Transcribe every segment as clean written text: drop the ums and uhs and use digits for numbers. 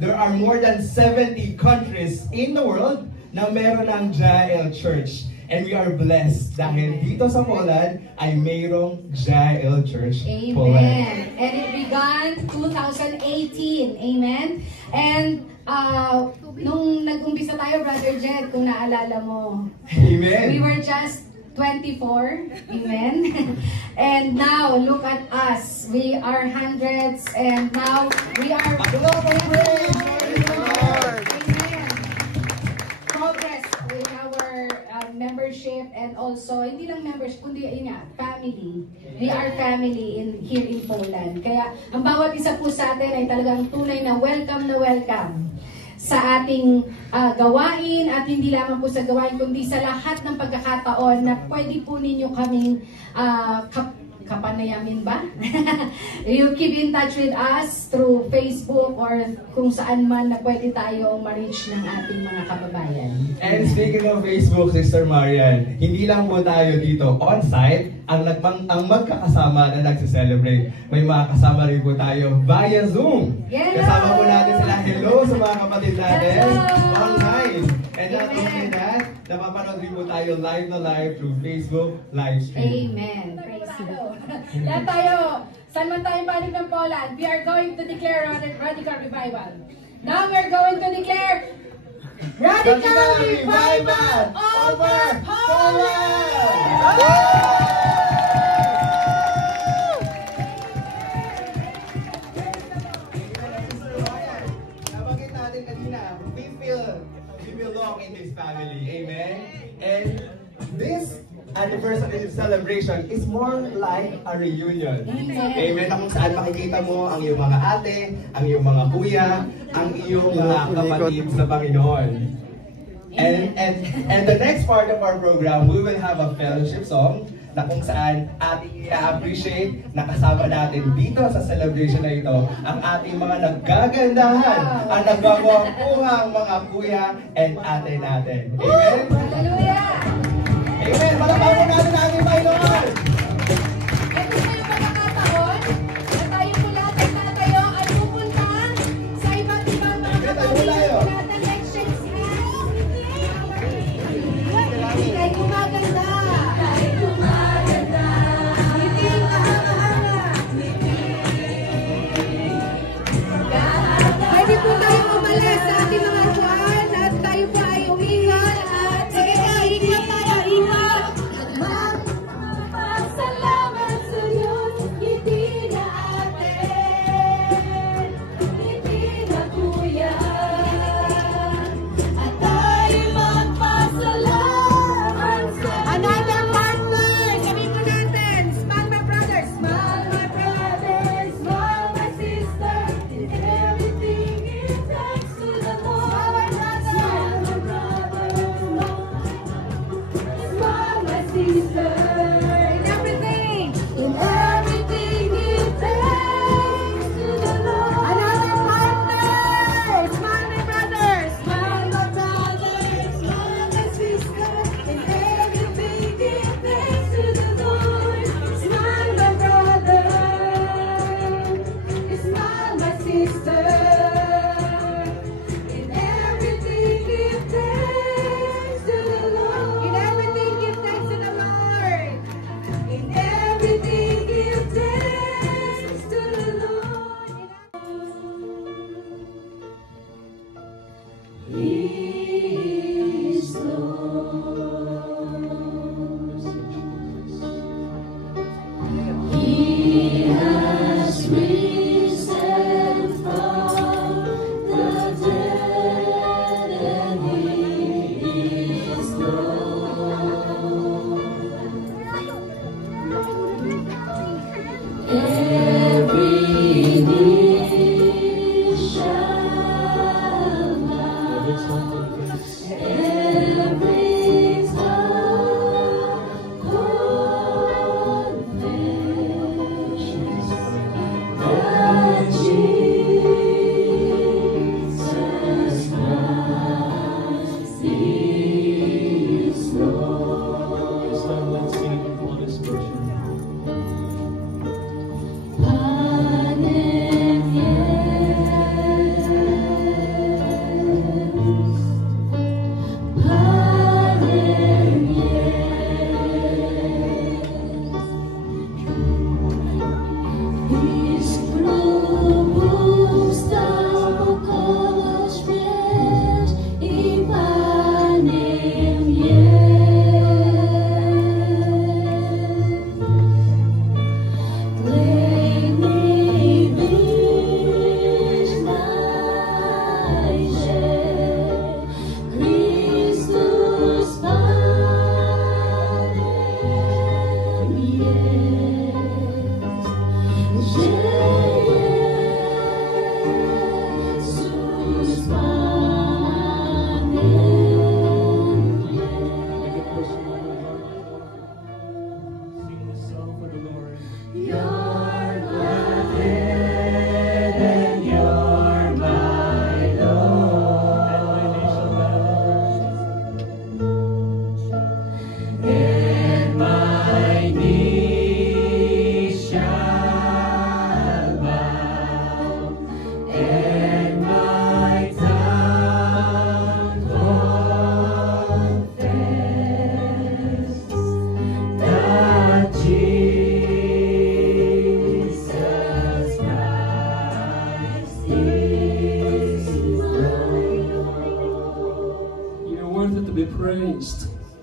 There are more than 70 countries in the world na meron ng Jael Church. And we are blessed dahil dito sa Poland ay mayroong Jael Church. Amen. Poland. And it began 2018. Amen. And nung nag-umpisa tayo, Brother Jed, kung naalala mo. Amen. We were just 24. Amen. And now, look at us. We are hundreds and now we are global. Amen. Progress with our membership and also, hindi lang membership, kundi yun nga, family. We are family here in Poland. Kaya, ang bawat isa po sa atin ay talagang tunay na welcome sa ating gawain at hindi lamang po sa gawain kundi sa lahat ng pagkakataon na pwede po ninyo kaming kapanayamin ba? You keep in touch with us through Facebook or kung saan man na pwede tayo ma-reach ng ating mga kababayan. And speaking of Facebook, Sister Marian, hindi lang po tayo dito on-site ang magkakasama na nagse-celebrate. May mga kasama rin po tayo via Zoom. Hello! Kasama po natin sila. Hello sa mga kapatid natin online. And not only that, napapanood rin po tayo live na live through Facebook live stream. Amen. Praise God. Lahat tayo, saan man tayong panig ng Poland, we are going to declare radical revival. Now we are going to declare radical revival over Poland! Nabanggit natin kanina, we belong in this family. Amen? And this anniversary celebration is more like a reunion. Amen. Na kung saan makikita mo ang iyong mga ate, ang iyong mga kuya, ang iyong mga kapatid sa Panginoon. And the next part of our program, we will have a fellowship song na kung saan ating i-appreciate na kasama natin dito sa celebration na ito ang ating mga naggagandahan, ang nagwawampuhang mga kuya and ate natin. Amen? Hallelujah! Amen! Malabawan natin ang ating Panginoon! Ito na yung pagkakataon na tayo po lahat ay tatayo at pupunta sa iba't ibang mga kapatid na connections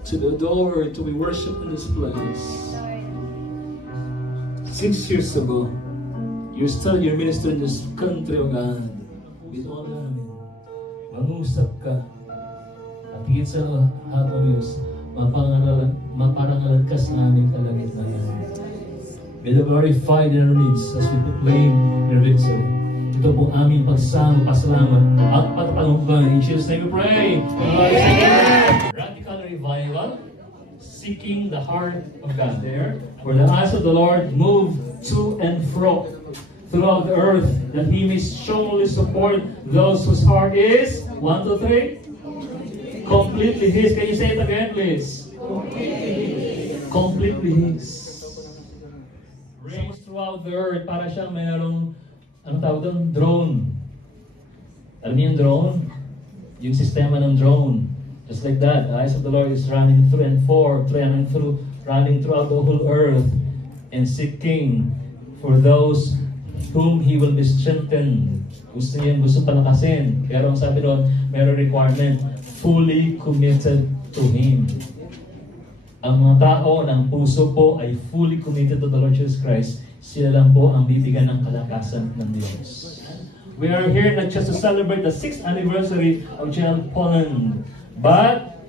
To be adored, to be worshipped in this place. 6 years ago, you started your ministry in this country, O God. With all namin, mangusap ka. At higit sa lahat, O Diyos, maparangalan ka sa aming kalagitnaan. Be glorified in our needs as we proclaim your victory. Ito po aming pasalamat at pagpanumbay. In Jesus' name we pray. Radical revival, seeking the heart of God. There, where the eyes of the Lord move to and fro throughout the earth, that He may strongly support those whose heart is 1, 2, 3 completely His. Can you say it again, please? Completely His. Rings throughout the earth, para siyang mayroong ano tawag doon? Drone. Alam niyo yung drone? Yung sistema ng drone. Just like that, the eyes of the Lord is running through and forth, running throughout the whole earth, and seeking for those whom He will be strengthened. Gusto niya, gusto palakasin. Pero ang sabi doon, mayroong requirement, fully committed to Him. Ang mga tao ng puso po ay fully committed to the Lord Jesus Christ. Sila lang po ang bibigyan ng kalakasan ng Diyos. We are here not just to celebrate the 6th anniversary of J.L. Poland, but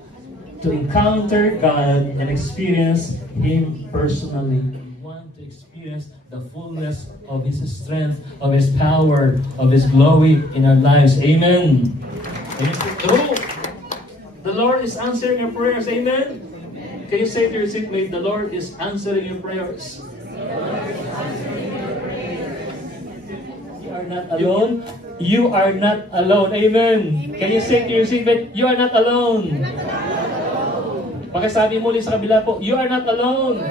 to encounter God and experience Him personally. We want to experience the fullness of His strength, of His power, of His glory in our lives. Amen. And it's true. The Lord is answering your prayers. Amen. Can you say to your seatmate, the Lord is answering your prayers? You are not alone. You are not alone. Amen. Can you say to your seatmate, you are not alone? Pagkasabi mo ulit sa kabila po, you are not alone.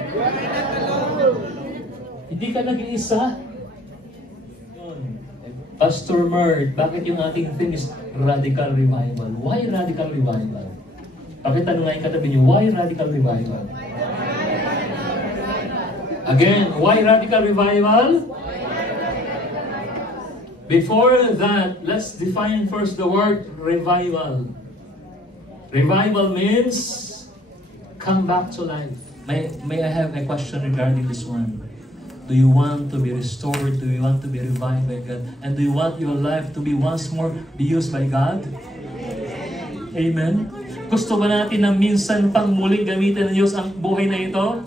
Hindi ka nag-iisa. Pastor Mert, bakit yung ating theme is radical revival? Why radical revival? Pakitanungin katabi niyo, why radical revival? Again, why radical revival? Before that, let's define first the word revival. Revival means come back to life. May I have a question regarding this one? Do you want to be restored? Do you want to be revived by God? And do you want your life to be once more be used by God? Amen? Gusto ba natin na minsan pang muling gamitin ng Diyos ang buhay na ito?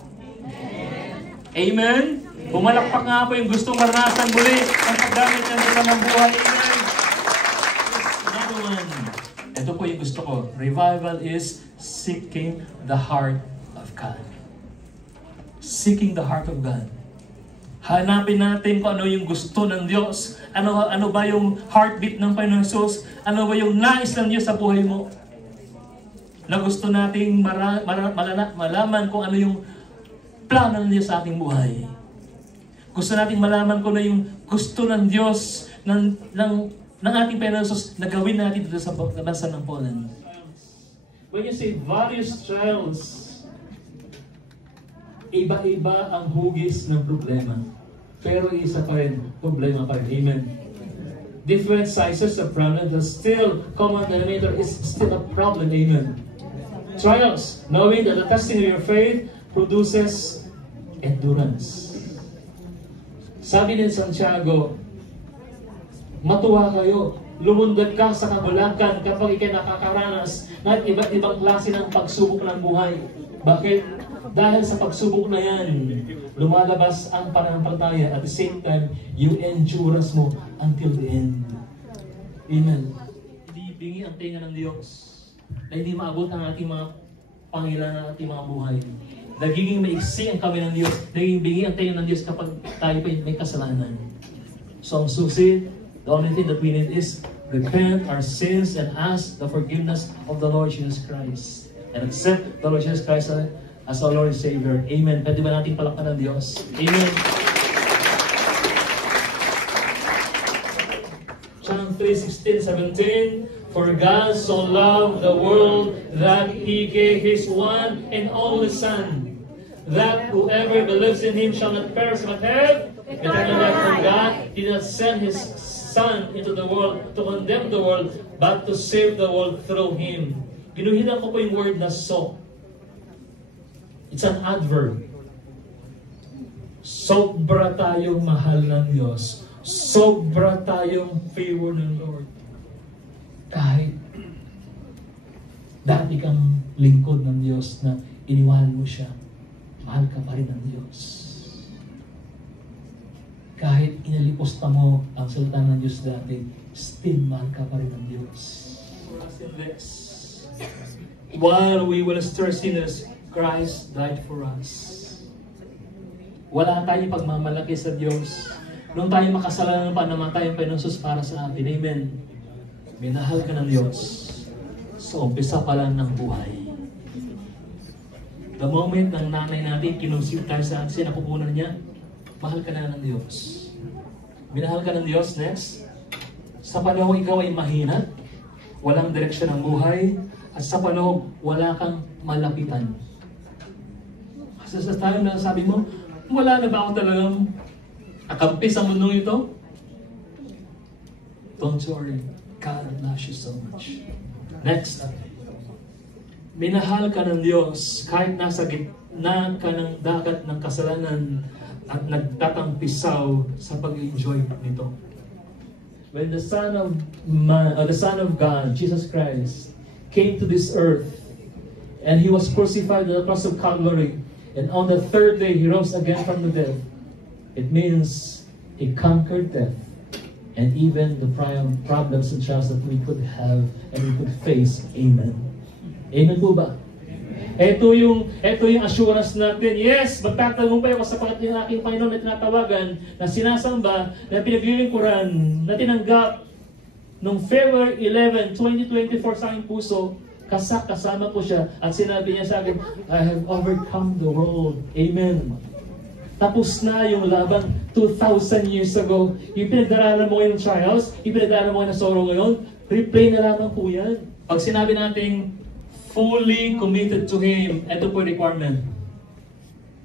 Amen? Pumalakpak nga po yung gustong maranasan muli ang paggamit ng kanilang buhay. Amen? Another one. Ito po yung gusto ko. Revival is seeking the heart of God. Seeking the heart of God. Hanapin natin kung ano yung gusto ng Diyos. Ano ba yung heartbeat ng Panginoon Jesus? Ano ba yung nais ng Diyos sa buhay mo? Na gusto nating malaman kung ano yung plano ng Diyos sa ating buhay. Gusto nating malaman kung ano yung gusto ng Diyos ng ating Panginoon Jesus na gawin natin dito sa bansa ng Poland. When you say various trials, iba-iba ang hugis ng problema. Pero isa pa rin, problema pa rin. Amen. Different sizes of problem, the still common denominator is still a problem. Amen. Trials, knowing that the testing of your faith produces endurance. Sabi din Santiago, matuwa kayo, lumundag ka sa kabulakan kapag ikay nakakaranas ng iba't ibang klase ng pagsubok ng buhay. Bakit? Dahil sa pagsubok na yan, lumalabas ang pananampalataya. At the same time, yung endurance mo until the end. Amen. Hindi bingi ang tinga ng Diyos na hindi maabot ang ating mga pangailangan ng ating mga buhay. Nagiging maiksi ang kami ng Diyos. Nagiging bingi ang tinga ng Diyos kapag tayo pa may kasalanan. So ang susi, the only thing that we need is repent our sins and ask the forgiveness of the Lord Jesus Christ. And accept the Lord Jesus Christ as our Lord and Savior. Amen. Pwede ba natin palakpan ng Diyos? Amen. John 3:16-17. For God so loved the world that He gave His one and only Son, that whoever believes in Him shall not perish but have eternal life. For God did not send His Son into the world to condemn the world, but to save the world through Him. Ginuhinan ko po yung word na so. It's an adverb. Sobra tayong mahal ng Diyos. Sobra tayong favor ng Lord. Kahit dati kang lingkod ng Diyos na iniwanan mo siya, mahal ka pa rin ng Diyos. Kahit inaliposta mo ang salita ng Diyos dati, still mahal ka pa rin ng Diyos. While we were still sinners, Christ died for us. Wala tayong pagmamalaki sa Diyos. Nung tayo makasalanan pa, namatay ang Panginoon Jesus para sa atin. Amen. Minahal ka ng Diyos sa umpisa pa lang ng buhay. The moment ng nanay natin, kinonsive tayo sa atin, sinapupunan niya, mahal ka na ng Diyos. Minahal ka ng Diyos, next. Sa panahon ikaw ay mahina, walang direksyon ng buhay, at sa panahon wala kang malapitan. Kasi sa tayo na sabi mo, wala na ba ako talagang akampi sa mundong ito? Don't worry. God loves you so much. Next. Minahal ka ng Diyos kahit nasa gitna ka ng dagat ng kasalanan at nagtatampisaw sa pag-enjoy nito. When the Son of Man, the Son of God, Jesus Christ, came to this earth and He was crucified on the cross of Calvary, and on the third day He rose again from the dead. It means He conquered death and even the problems and trials that we could have and we could face. Amen. Amen po ba? Ito yung assurance natin. Yes, magtatagumpay ako sapagat yung aking Panginoon na tinatawagan, na sinasamba, na pinaglilingkuran, na tinanggap noong February 11, 2024 sa aking puso. Kasama ko siya at sinabi niya sa akin, I have overcome the world. Amen. Tapos na yung laban 2,000 years ago. Yung pinagdaralan mo ngayon ng trials, yung pinagdaralan mo ngayon ng sorrow ngayon, replay na lamang po yan. Pag sinabi natin, fully committed to Him, ito po yung requirement.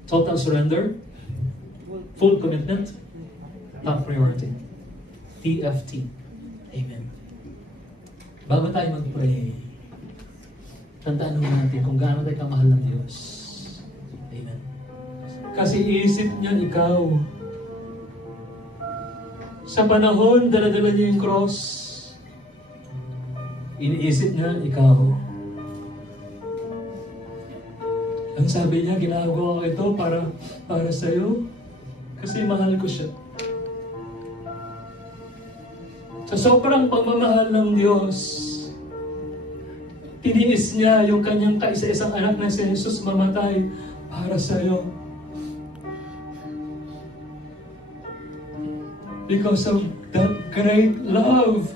Total surrender, full commitment, top priority. TFT. Amen. Bago tayo mag-pray, tandaan natin kung gaano tayo kamahal ng Diyos. Amen. Kasi isip niya ikaw. Sa panahon, dala-dala niya yung cross. Iniisip niya ikaw. Ang sabi niya, ginagawa ko ito para sa'yo. Kasi mahal ko siya. Sa sobrang pagmamahal ng Diyos, tiniis niya yung kanyang kaisa-isang anak na si Jesus mamatay para sa'yo. Because of that great love.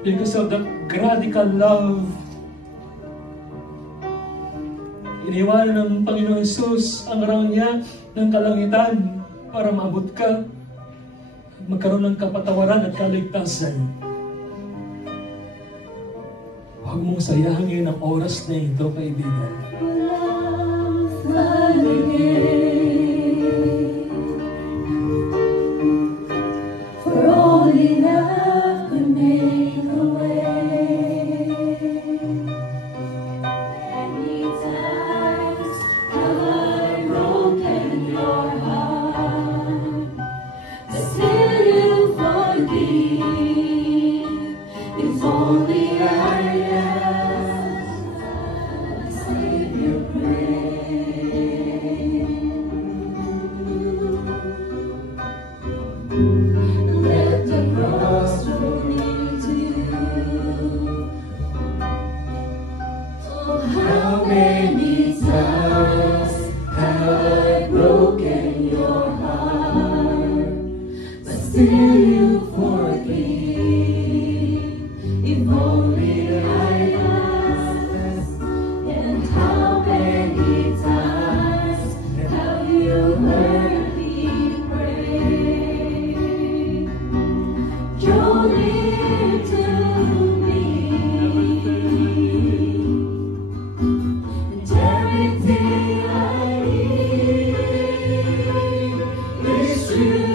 Because of that radical love. Iniwanan ng Panginoon Jesus ang rang niya ng kalangitan para maabot ka. Magkaroon ng kapatawaran at kaligtasan. Huwag mong sayangin ang oras na ito, kaibigan. For only love could make a way. Many times have I broken your heart, but still you forgive. If only I ask, Savior, let the cross lead to you. Oh, how many times have I broken your heart, but still you forgive. If only I ask, and how many times have you heard me pray? Draw near to me, and everything I need is you,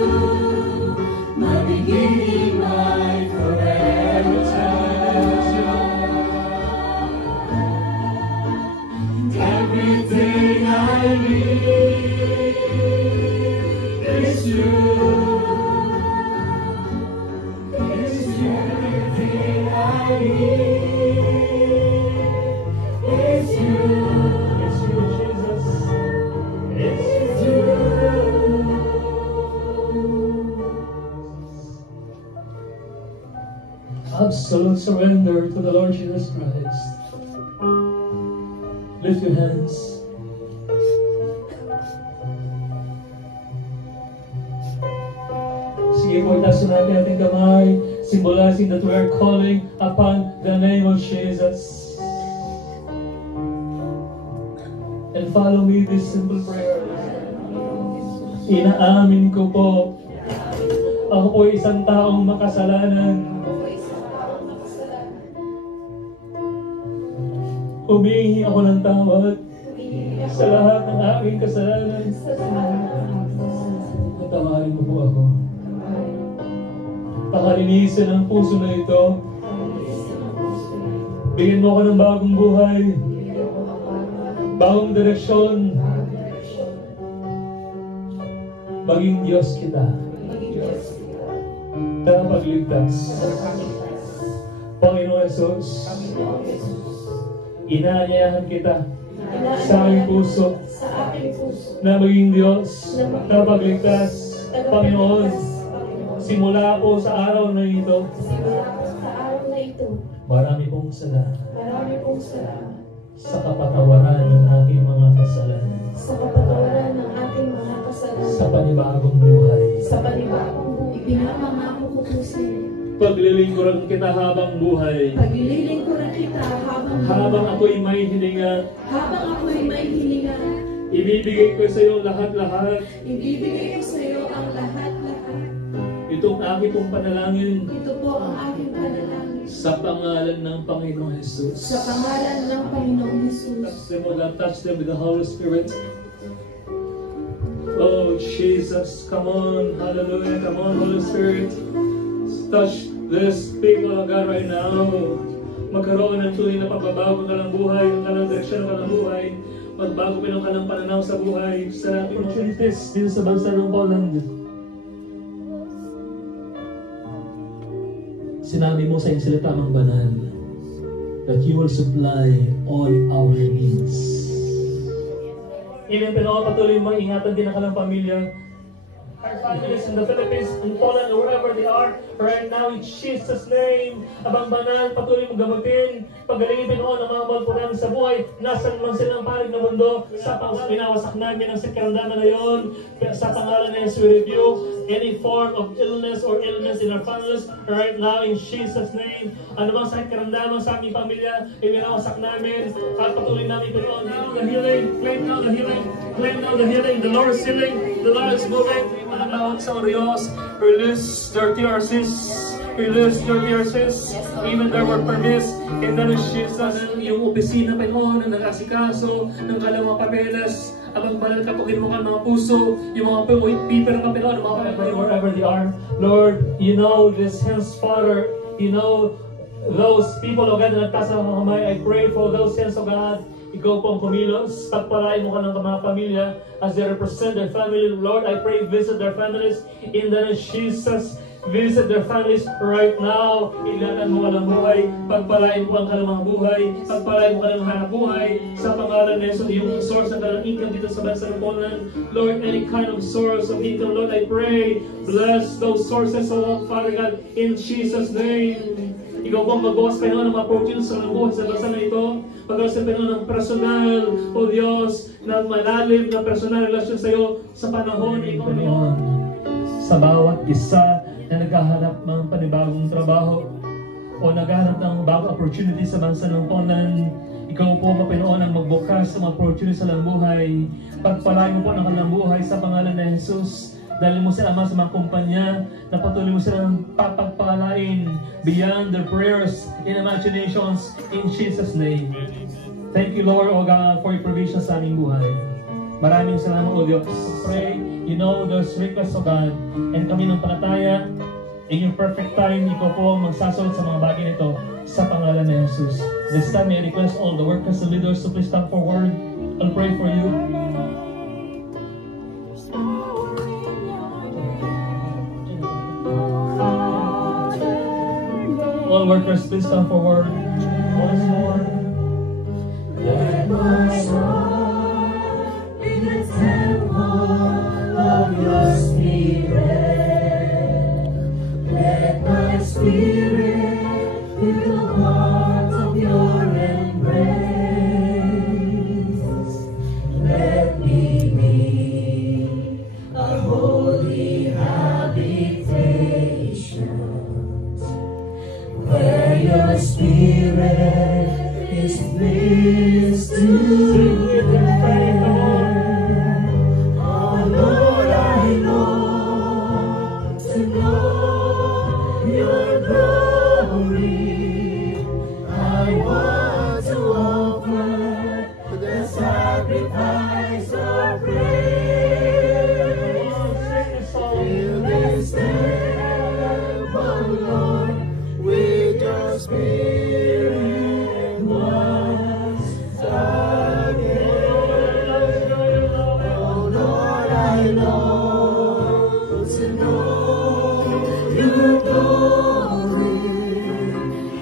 my beginning, my forever time. And everything I need is you. Everything I need is you. It's you, Jesus. It's you. Absolute surrender to the Lord Jesus Christ. Lift your hands. Sige po, itaas natin ating kamay, symbolizing that we are calling upon the name of Jesus. And follow me this simple prayer. Inaamin ko po, ako po isang taong makasalanan. Humingi ako ng tawad sa lahat ng aking kasalanan. Patawarin mo po ako. Pakalinisin ang puso na ito. Bigyan mo ako ng bagong buhay. Bagong direksyon. Maging Diyos kita. Tapagligtas. Panginoon Jesus, inaanyayahan kita sa aking puso na maging Diyos, tapagligtas. Panginoon, simula po sa araw na ito, marami pong salamat sa kapatawaran ng aking mga kasalanan. Sa panibagong buhay. Ipinamangako ko po sa'yo. Paglilingkuran kita habang buhay. Paglilingkuran kita Habang ako'y may hininga. Habang ako'y may hininga. Ibibigay ko sa iyo lahat-lahat. Ibibigay ko sa iyo ang lahat-lahat. Itong aking pong panalangin. Ito po ang aking panalangin. Sa pangalan ng Panginoong Jesus. Sa pangalan ng Panginoong Jesus. Touch them with the Holy Spirit. Oh, Jesus, come on. Hallelujah. Come on, Holy Spirit. touch this people, oh God, right now. Magkaroon ng tuloy na pagbabago ng kanilang buhay, ng kanilang direksyon ng kanilang buhay. Magbago pa ng kanilang pananaw sa buhay, sa opportunities dito sa bansa ng Poland. Sinabi mo sa iyong salita mang banal that you will supply all our needs. Even Pinoy, patuloy mo ingatan din ang kanilang pamilya. Our families in the Philippines, in Poland, or wherever they are, right now, in Jesus' name, abang banal, patuloy mong gamutin, pagalingin Pinoon ang mga mahal namin sa buhay, nasan man silang panig na mundo, sa pinawasak namin ang sikaramdaman na yun, sa pangalan na Jesus, we rebuke any form of illness or illness in our families, right now, in Jesus' name, ano bang sikaramdaman sa aming pamilya, ipinawasak namin, at patuloy namin Pinoon, the healing, claim now the healing, claim now the healing, the Lord is healing, the Lord is moving, Mananawag sa Diyos, release their TRCs, release their TRCs, even their work permits, in the name of Jesus, yung opisina pa noon, na nag-asikaso, ng kanilang mga papeles, abang banal kapagin mo ka mga puso, yung mga people ng kapilan, mga kapatid, wherever they are. Lord, you know this hands, Father, you know those people, O God, na nagkasama mga kamay, I pray for those hands, O God, ikaw pong kumilos, pagpalain mo ka ng mga pamilya as they represent their family. Lord, I pray, visit their families in the name of Jesus. Visit their families right now. Ingatan mo ka ng buhay. Pagpalain mo ang kanilang mga buhay. Pagpalain mo ka ng hanap buhay. Sa pangalan ng Jesus, yung source ng kanilang income dito sa bansa ng Poland. Lord, any kind of source of income, Lord, I pray, bless those sources, O Father God, in Jesus' name. Ikaw po ang magbukas pa ng mga opportunities sa buhay sa bansa na ito. Pagkakas pa ng personal, O Diyos, na malalim na personal relasyon sa iyo sa panahon ito, Panginoon. Sa bawat isa na naghahanap ng panibagong trabaho o naghahanap ng bagong opportunity sa bansa ng Poland, ikaw po, Panginoon, ang magbukas sa mga opportunity sa kanilang buhay. Pagpalain mo po ng kanilang buhay sa pangalan ng Jesus. Dahil mo sila, Ama, sa mga kumpanya na patuloy mo silang papagpalain beyond their prayers and imaginations in Jesus' name. Thank you, Lord, O God, for your provision sa aming buhay. Maraming salamat, O Diyos. Pray, you know those requests, O God, and kami ng palataya, in your perfect time, ikaw po magsasagot sa mga bagay nito sa pangalan ng Jesus. This time, I request all the workers and leaders to please come forward. I'll pray for you. All workers, please come forward. Once more. Let my heart be the temple of your spirit. Let my spirit feel the warmth of your embrace. Let me be a holy habitation, where your spirit is pleased to dwell. Oh Lord, I long to know your glory. I want to offer the sacrifice of praise. Fill this temple, Lord, with your spirit once again. Oh Lord, I long to know your glory.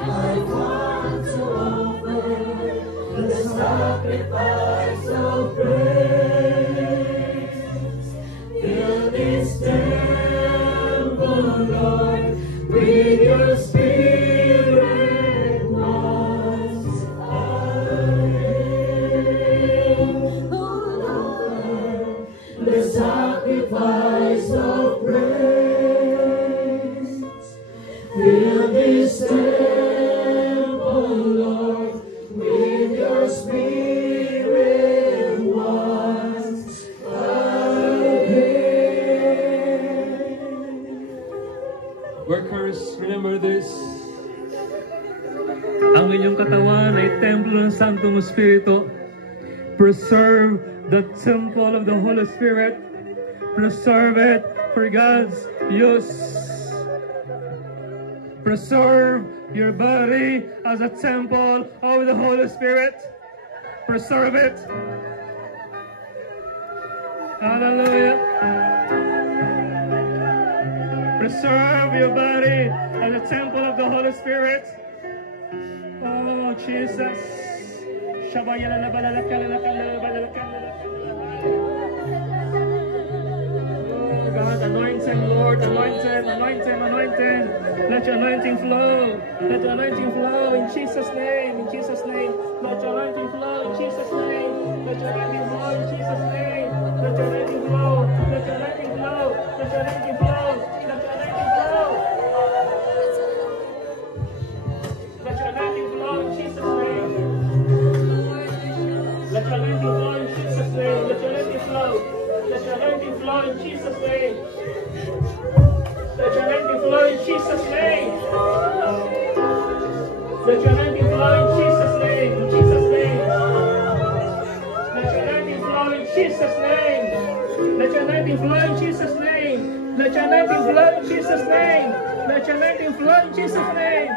I want to offer the sacrifice of praise. Fill this temple, Lord, with your spirit once again. Oh Lord, the sacrifice of praise. Fill this temple, Lord, with your spirit once again. Workers, remember this. Ang inyong katawan ay templo ng Santong Espiritu. Preserve the temple of the Holy Spirit. Preserve it for God's use. Preserve your body as a temple of the Holy Spirit. Preserve it. Hallelujah. Preserve your body as a temple of the Holy Spirit. Oh, Jesus. Oh, God, anoint him, Lord. Anoint him, anoint him, anoint him. Let your anointing flow. Let your anointing flow in Jesus' name. In Jesus' name. Let your anointing flow in Jesus' name. Let your anointing flow in Jesus' name. Let your anointing flow. Let your anointing flow. Let your anointing flow. Let your anointing flow. Let your anointing flow in Jesus' name. Let your anointing flow in Jesus' name. Let your anointing flow. Let your anointing flow in Jesus' name. Let your anointing flow in Jesus' name. Let your anointing flow in Jesus' name. In Jesus' name. Let your anointing flow in Jesus' name. Let your anointing flow in Jesus' name. Let your anointing flow in Jesus' name. Let your anointing flow in Jesus' name.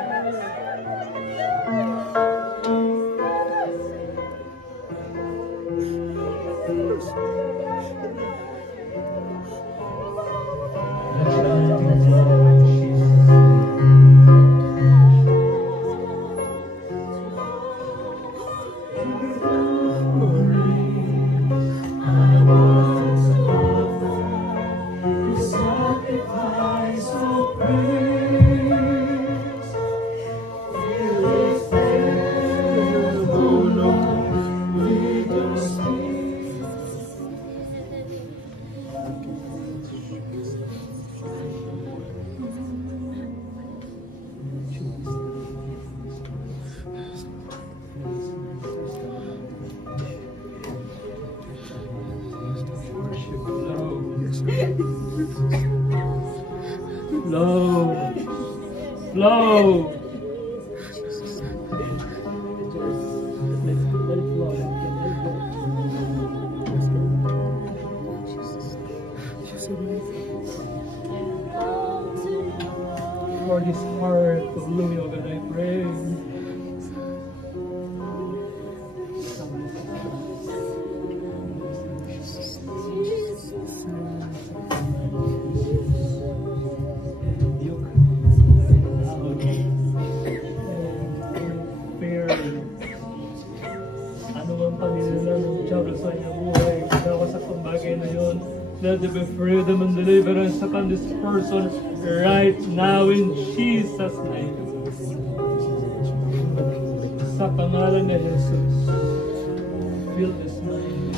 Flow. Flow. For this heart of Louis, God, I pray. Let there be freedom and deliverance upon this person right now in Jesus' name. Sa pangalan ni Jesus, fill this mind.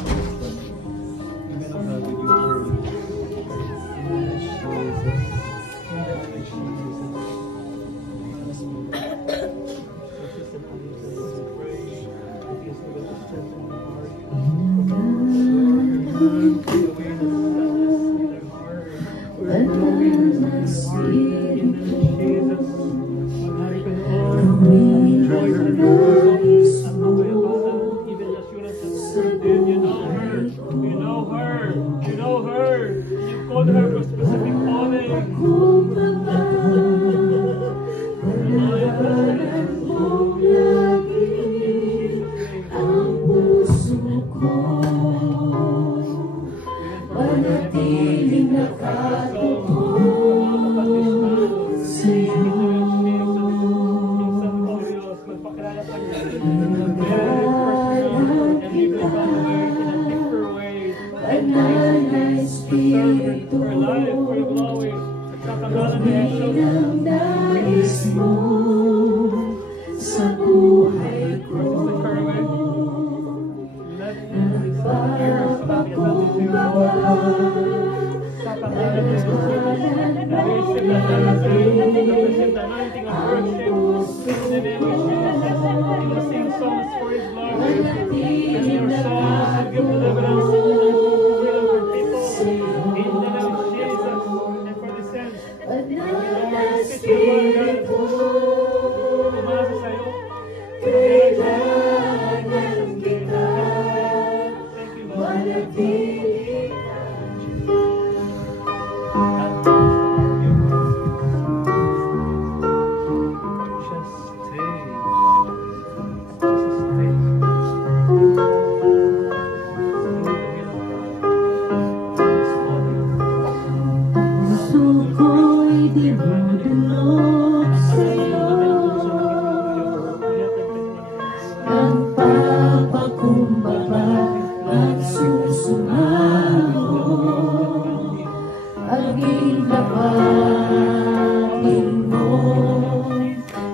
Pasalamaatin mo,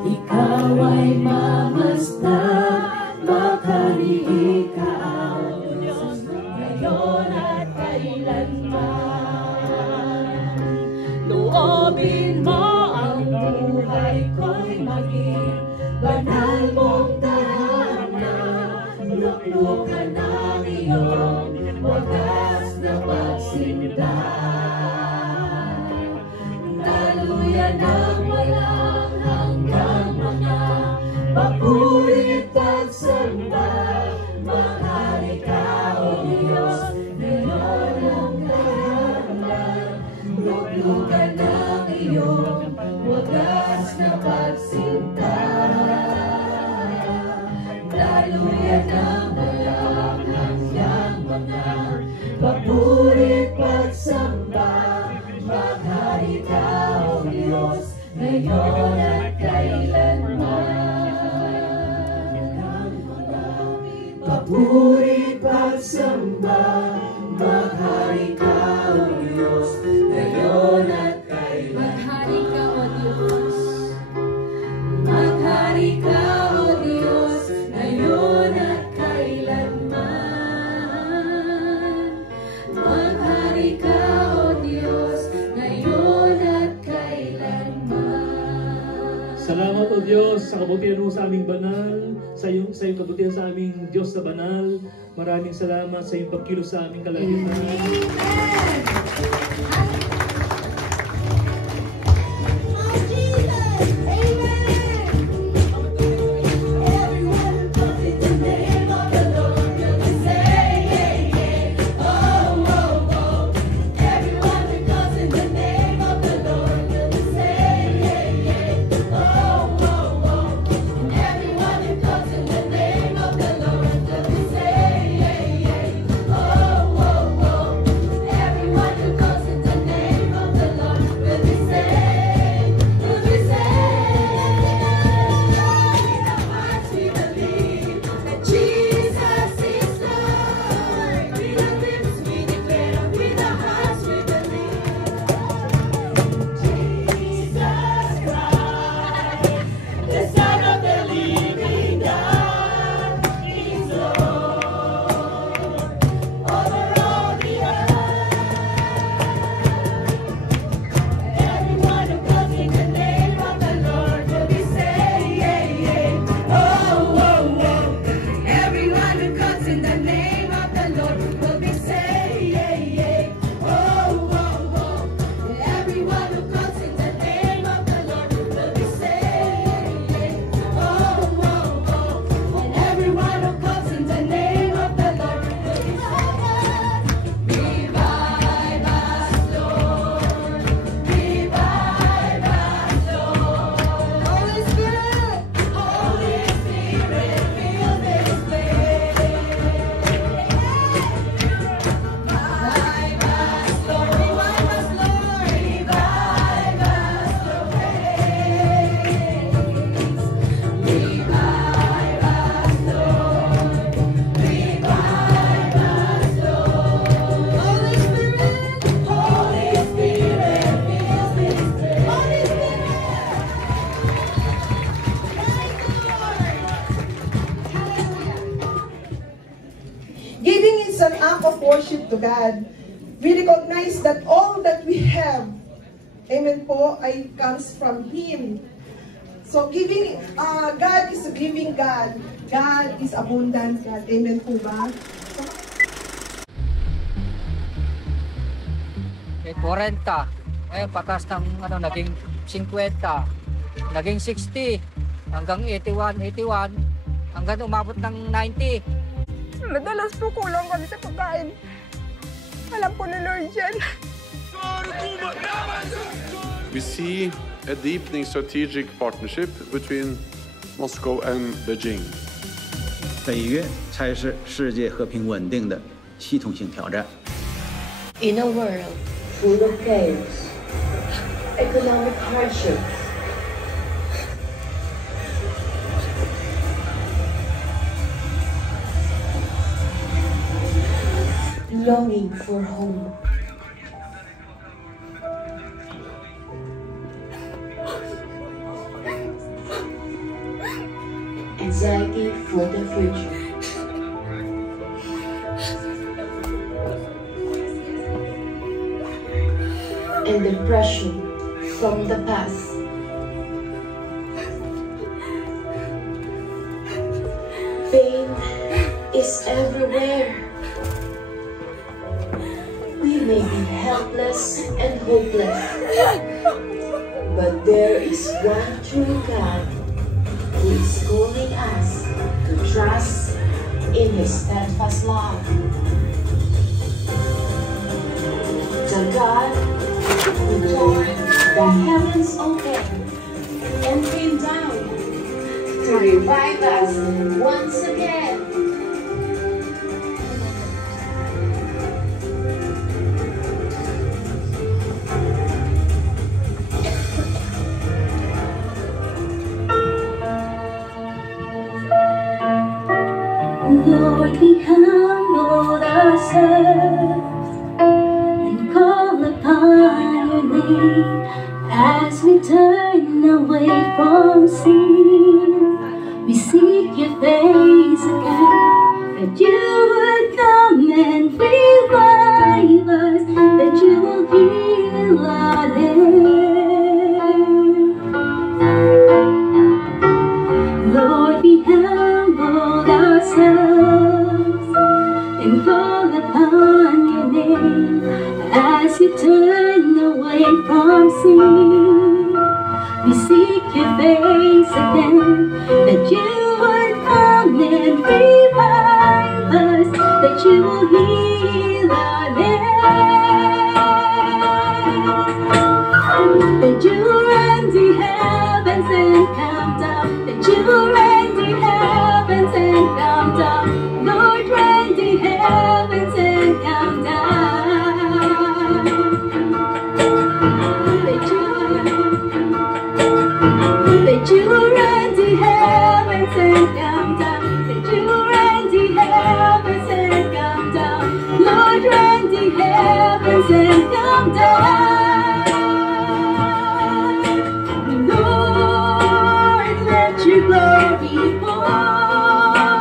ikaw ay mamasdan, maghari ikaw ngayon at kailanman. Loobin mo ang buhay ko'y maging banal mong tahanan, luklukan ng iyong wagas na pagsindan. Daluyan ng walang hanggang mga papuri pagsamba, maghari ka o Diyos, ngayon ang kahanan, luklukan ng iyong wagas na pagsindan. Daluyan ng walang hanggang mga papuri pagsamba, maghari ka o Diyos, ngayon at kailanman. Papuri pagsamba, maghari ka o Diyos, ngayon at kailanman. Maghari ka o Diyos, ngayon at kailanman. Maghari ka o Diyos, ngayon at kailanman. Salamat o Diyos sa kabutihan mo sa aming banal, sa iyong kabutihan sa aming Diyos na banal. Maraming salamat sa iyong pagkilos sa aming kalagitnaan. Worship to God. We recognize that all that we have, amen po, ay comes from Him. So giving, God is a giving God. God is abundant God. Amen po ba? Okay, 40. Ngayon, patas ng naging 50, naging 60, hanggang 81, hanggang umabot ng 90. Madalas po kulang kami sa pagkain. Alam po ni Lord yan. We see a deepening strategic partnership between Moscow and Beijing. 北约才是世界和平稳定的系统性挑战。 In a world full of chaos, economic hardships, longing for home, and depression from the past. Pain is everywhere. We may be helpless and hopeless, but there is one true God who is calling us to trust in His steadfast love. The God who tore the heavens open and came down to revive us once again. Lord, we humble ourselves and call upon your name as we turn away from sin. We seek your face again, that you would come and revive us, that you will heal our land. Lord, we humble ourselves and call upon your name as you turn away from sin. We seek your face again, that you would come and revive us, that you will heal our land. That you will rend the heavens and come down, that you will rend the heavens and come down. Lord, rend the heavens and come down. That you will rend the heavens and come down, that you will rend the heavens and come down. Lord, rend the heavens and come down. Lord, let your glory fall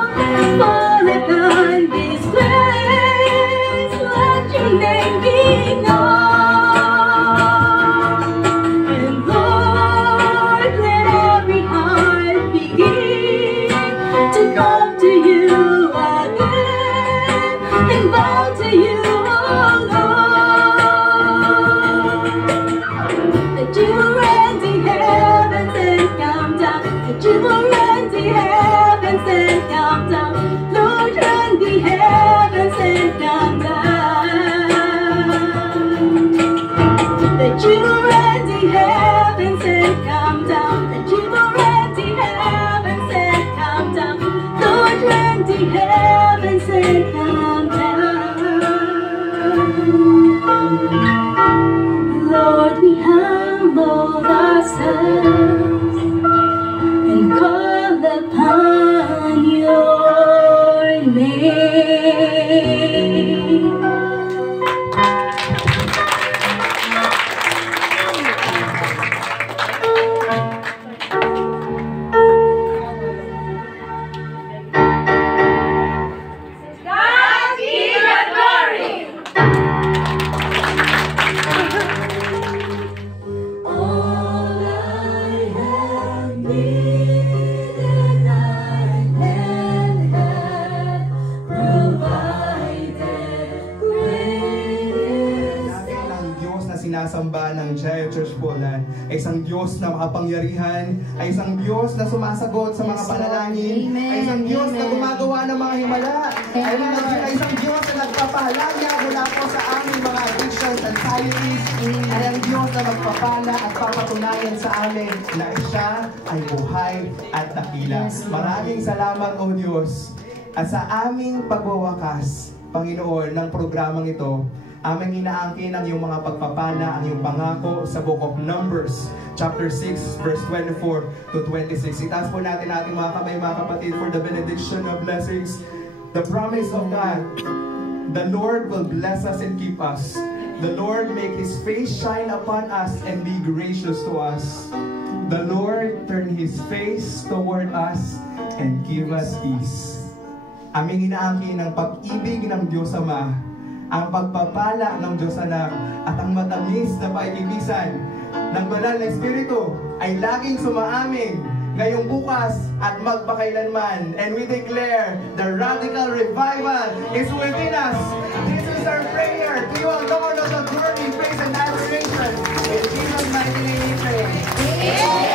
upon this place. Let your name be known. And Lord, let every heart begin to come to you again and bow to you, oh Lord. That you will rend the heavens and come down, that you will rend the heavens and come down. Lord, rend the heavens and come down. That you will rend the heavens and come down, that you will rend the heavens and come down. Lord, rend the heavens and come down. Lord, we humble ourselves and call upon your name. God be the glory. All I have needed, thy hand hath provided. Great is Natin ang Diyos na sinasamba ng Giant Church Poland ay isang Diyos na makapangyarihan, ay isang Diyos na sumasagot sa mga panalangin, ay isang Diyos na gumagawa ng mga himala, ay isang Diyos na nagpapahalaya mula po sa aming mga addictions, anxieties, ay ang Diyos na magpapala at papatunayan sa amin na siya ay buhay at dakila. Maraming salamat, O Diyos. At sa aming pagwawakas, Panginoon, ng programang ito, aming inaangkin ang iyong mga pagpapala, ang iyong pangako sa Book of Numbers, chapter 6, verse 24 to 26. Itaas po natin ating mga kamay, mga kapatid, for the benediction of blessings. The promise of God, the Lord will bless us and keep us. The Lord make His face shine upon us and be gracious to us. The Lord turn His face toward us and give us peace. Aming inaangkin ang pag-ibig ng Diyos Ama ang pagpapala ng Diyos Anak at ang matamis na paikibisan ng banal na Espiritu ay laging sumaamin ngayong bukas at magpakailanman. And we declare the radical revival is within us. This is our prayer. To you all, Lord of the glory, praise and adoration. In Jesus' mighty name we pray.